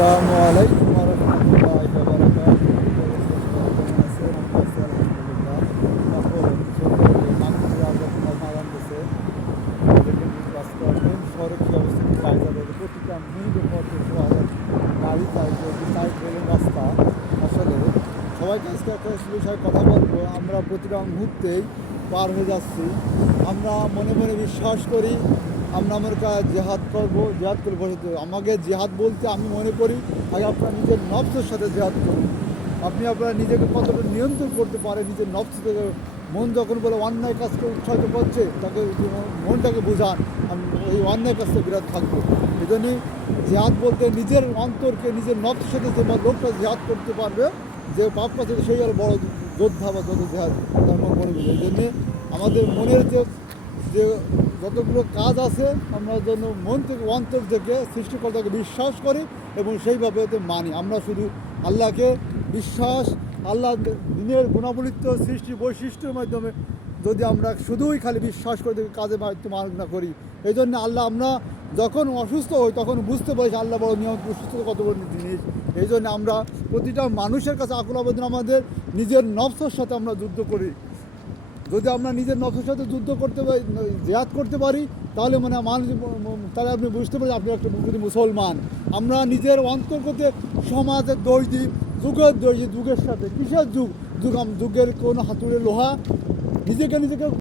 আসসালামু আলাইকুম রহমতুল্লাহ প্রতিটা মিনিটের পর গাড়ি সাইকেল সাইকেল রাস্তা আসলে সবাইকে আজকে একটা বিষয়ে কথা বলব আমরা প্রতিটা মুহূর্তেই পার হয়ে যাচ্ছি আমরা মনে মনে বিশ্বাস করি আমরা আমার কাজ জেহাদ করব, জেহাদ করে। আমাকে জেহাদ বলতে আমি মনে করি আগে আপনার নিজের নবসের সাথে জেহাদ করুন। আপনি আপনার নিজেকে কতটা নিয়ন্ত্রণ করতে পারেন, নিজের নবস থেকে মন যখন বলে অন্যায় কাজকে উৎসাহিত করছে, তাকে মনটাকে বোঝান, আমি এই অন্যায় কাজ থেকে বিরাট থাকব। এই জন্যই জেহাদ বলতে নিজের অন্তরকে, নিজের নবসের সাথে যে লোকটা জেহাদ করতে পারবে, যে পাপ কাছে সেই হলো বড় যোদ্ধা বা যত জেহাদ, ধর্ম মনে এই জন্যে আমাদের মনের যে যে যতগুলো কাজ আছে, আমরা যেন মন থেকে, অন্তর থেকে, সৃষ্টিকর্তাকে বিশ্বাস করি এবং সেইভাবে মানি। আমরা শুধু আল্লাহকে বিশ্বাস, আল্লাহ দিনের গুণাবলিত্ব সৃষ্টি বৈশিষ্ট্যের মাধ্যমে যদি আমরা শুধুই খালি বিশ্বাস করে কাজে মাধ্যমে না করি। এই জন্য আল্লাহ আমরা যখন অসুস্থ হই, তখন বুঝতে পারি আল্লাহ বড় নিয়ম সুস্থ কত বড় জিনিস। এই জন্য আমরা প্রতিটা মানুষের কাছে আকুল আবেদন আমাদের, নিজের নবসের সাথে আমরা যুদ্ধ করি। যদি আমরা নিজের নথের সাথে যুদ্ধ করতে পারি, জেহাদ করতে পারি, তাহলে মানে মানুষ তাহলে আপনি বুঝতে পারেন আপনি একটা মুসলমান। আমরা নিজের অন্তর্গতে সমাজের দোষ দিই, যুগের দোষ দিই, যুগের সাথে। কিসের যুগ? যুগ যুগের কোন হাতুড়ে লোহা, নিজেকে নিজেকে